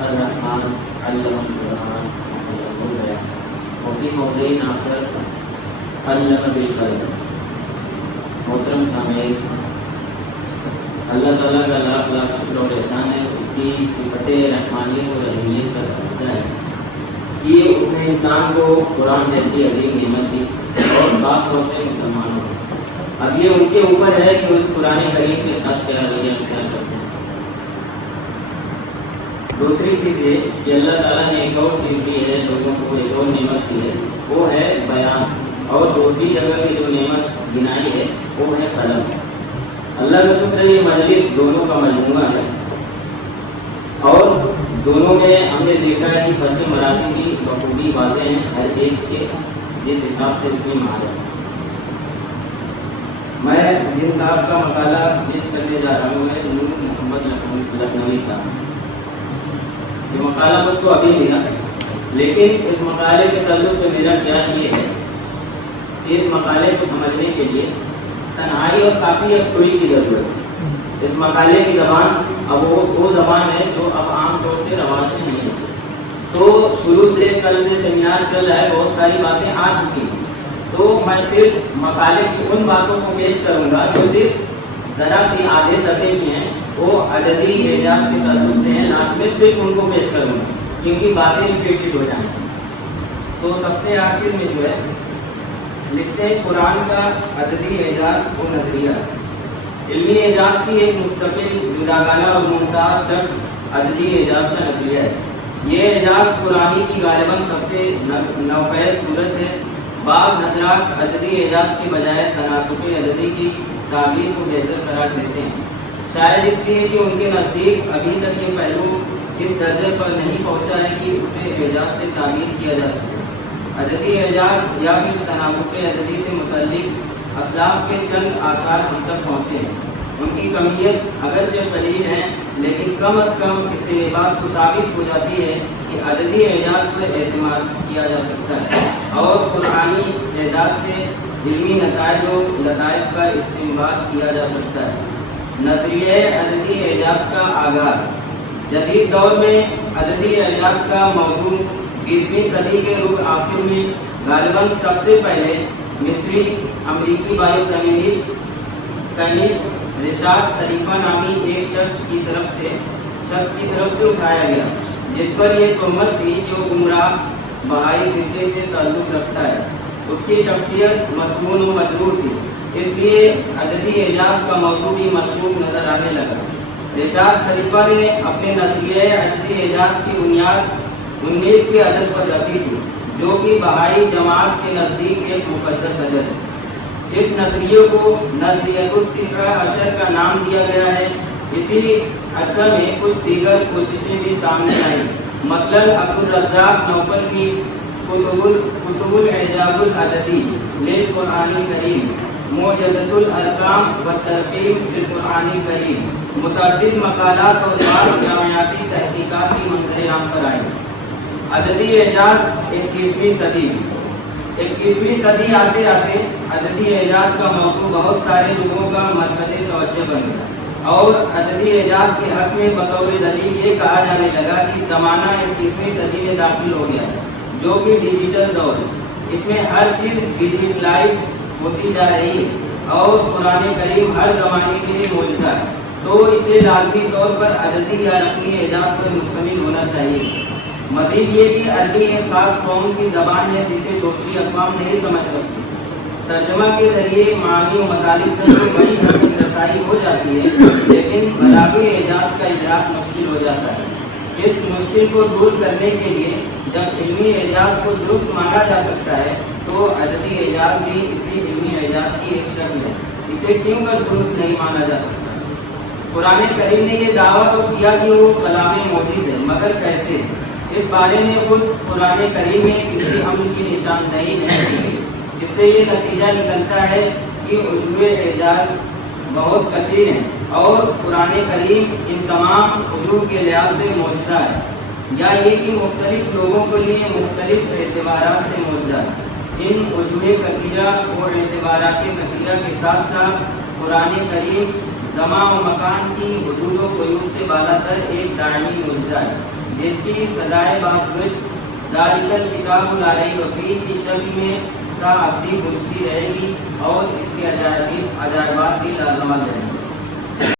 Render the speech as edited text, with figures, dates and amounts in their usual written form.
الرحمن علم القرآن علم البيان وفي موضعين آخر علم بالقلم. محترم سامعین، اللہ تعالیٰ کا لاکھ لاکھ شکر اور احسان ہے، اس کی صفت رحمانیت اور رحیمیت کا تقاضا ہے کہ اس نے انسان کو قرآن جیسی عظیم نعمت دی اور خاص طور سے مسلمانوں کو. اب یہ ان کے اوپر ہے کہ اس قرآن کریم کے ساتھ کیا رویہ اختیار کرتے ہیں. دوسری چیز یہ کہ اللہ تعالیٰ نے ایک اور چیز دی ہے، لوگوں کو ایک اور نعمت دی ہے، وہ ہے بیان. اور دوسری جگہ کی جو نعمت گنائی ہے وہ ہے قلم. اللہ کا شکر ہے یہ مجلس دونوں کا مجموعہ ہے اور دونوں میں ہم نے دیکھا ہے کہ فرق مراتب بھی بخوبی واضح ہیں ہر ایک کے جس حساب سے اس میں مہارت. میں جن صاحب کا مقالہ پیش کرنے جا رہا ہوں ہے نور محمد لکھنوی صاحب. یہ مقالہ مجھ کو ابھی ملا، لیکن اس مقالے کے تعلق سے میرا خیال یہ ہے کہ اس مقالے کو سمجھنے کے لیے تنہائی اور کافی یکسوئی کی ضرورت ہے. اس مقالے کی زبان اب وہ زبان ہے جو اب عام طور سے رواج میں نہیں ہے. تو شروع سے کل سے سیمینار چل رہا ہے، بہت ساری باتیں آ چکی ہیں، تو میں صرف مقالے کی ان باتوں کو پیش کروں گا جو صرف ذرا سی آدھے صفحے کی ہیں، وہ عددی اعجاز کے تعلق سے ہیں. لاسٹ میں صرف ان کو پیش کروں گا کیونکہ باتیں ریپیٹڈ ہو جائیں. تو سب سے آخر میں جو ہے لکھتے ہیں قرآن کا عددی اعجاز و نظریہ. علمی اعجاز کی ایک مستقل جداگانہ اور ممتاز شکل عددی اعجاز کا نظریہ ہے. یہ اعجاز قرآنی کی غالباً سب سے نوپید صورت ہے. بعض حضرات عددی اعجاز کے بجائے تناسب عددی کی تعبیر کو بہتر قرار دیتے ہیں، شاید اس لیے کہ ان کے نزدیک ابھی تک یہ پہلو اس درجے پر نہیں پہنچا ہے کہ اسے اعجاز سے تعبیر کیا جا سکے. عددی اعجاز یا پھر تناسب عددی سے متعلق اسلاف کے چند آثار ہم تک پہنچے ہیں. ان کی کمیت اگرچہ قلیل ہیں، لیکن کم از کم اس سے یہ بات تو ثابت ہو جاتی ہے کہ عددی اعجاز پر اعتماد کیا جا سکتا ہے اور قرآنی اعجاز سے علمی نتائج و لطائف کا استنباط کیا جا سکتا ہے. نظریہ عددی اعجاز کا آغاز. جدید دور میں عددی اعجاز کا موضوع 20ویں صدی کے ربع آخر میں غالباً سب سے پہلے مصری امریکی بایو کیمسٹ رشاد خلیفہ نامی ایک شخص کی طرف سے اٹھایا گیا، جس پر یہ تہمت تھی جو گمراہ بہائی فرقے سے تعلق رکھتا ہے. اس کی شخصیت مضمون و مجرور تھی، اس لیے عددی اعجاز کا موضوع بھی مشکوک نظر آنے لگا. رشاد خلیفہ نے اپنے نظریہ عددی اعجاز کی بنیاد 19 کے عدد پر رکھی تھی، جو کہ بہائی جماعت کے نزدیک ایک مقدس عدد ہے. اس نظریے کو نظریۃ التسعۃ عشر کا نام دیا گیا ہے. اسی عرصہ میں کچھ دیگر کوششیں بھی سامنے آئیں. مثلاً عبدالرزاق نوفل کی کتب الاعجاز العددی للقرآن الکریم، معجزۃ الارقام والترقیم فی القرآن الکریم، متعدد مقالات اور بعض جامعاتی تحقیقات کی منظر عام پر آئی. عددی اعجاز 21ویں صدی آتے آتے عددی اعجاز کا موضوع بہت سارے لوگوں کا مرکز توجہ بن گیا اور عددی اعجاز کے حق میں بطور دلیل یہ کہا جانے لگا کہ زمانہ 21ویں صدی میں داخل ہو گیا جو کہ ڈیجیٹل دور ہے. اس میں ہر چیز ڈیجیٹلائز ہوتی جا رہی ہے اور قرآن کریم ہر زمانے کے لیے موجودہ ہے، تو اسے لازمی طور پر عددی یا رقمی اعجاز پر مشتمل ہونا چاہیے. مزید یہ کہ عربی ایک خاص قوم کی زبان ہے جسے دوسری اقوام نہیں سمجھ سکتی. ترجمہ کے ذریعے معنی و مطالب تک بڑی حد تک رسائی ہو جاتی ہے، لیکن بلاغی اعجاز کا ادراک مشکل ہو جاتا ہے. اس مشکل کو دور کرنے کے لیے جب علمی اعجاز کو درست مانا جا سکتا ہے تو عددی اعجاز بھی اسی علمی اعجاز کی ایک شکل ہے. اسے کیوں کر درست نہیں مانا جا سکتا؟ قرآن کریم نے یہ دعویٰ تو کیا کہ وہ کلام موجز ہے، مگر کیسے؟ اس بارے میں خود قرآن کریم میں کسی امر کی نشاندہی نہیں کی. اس سے یہ نتیجہ نکلتا ہے کہ علوم اعجاز بہت کثیر ہیں اور قرآن کریم ان تمام علوم کے لحاظ سے موجودہ ہے، یا یہ کہ مختلف لوگوں کے لیے مختلف اعتبارات سے موجودہ ہے. ان علوم کثیرہ اور اعتبارات کثیرہ کے ساتھ ساتھ قرآن کریم زمان و مکان کی حدود و قیود سے بالا تر ایک دائمی موجودہ ہے جس کی سزائے بازگشت ذالک الکتاب لا ریب فیہ کی شکل میں تا ابدی پشتی رہے گی اور اس کے عجائبات بھی لازمات رہیں گے.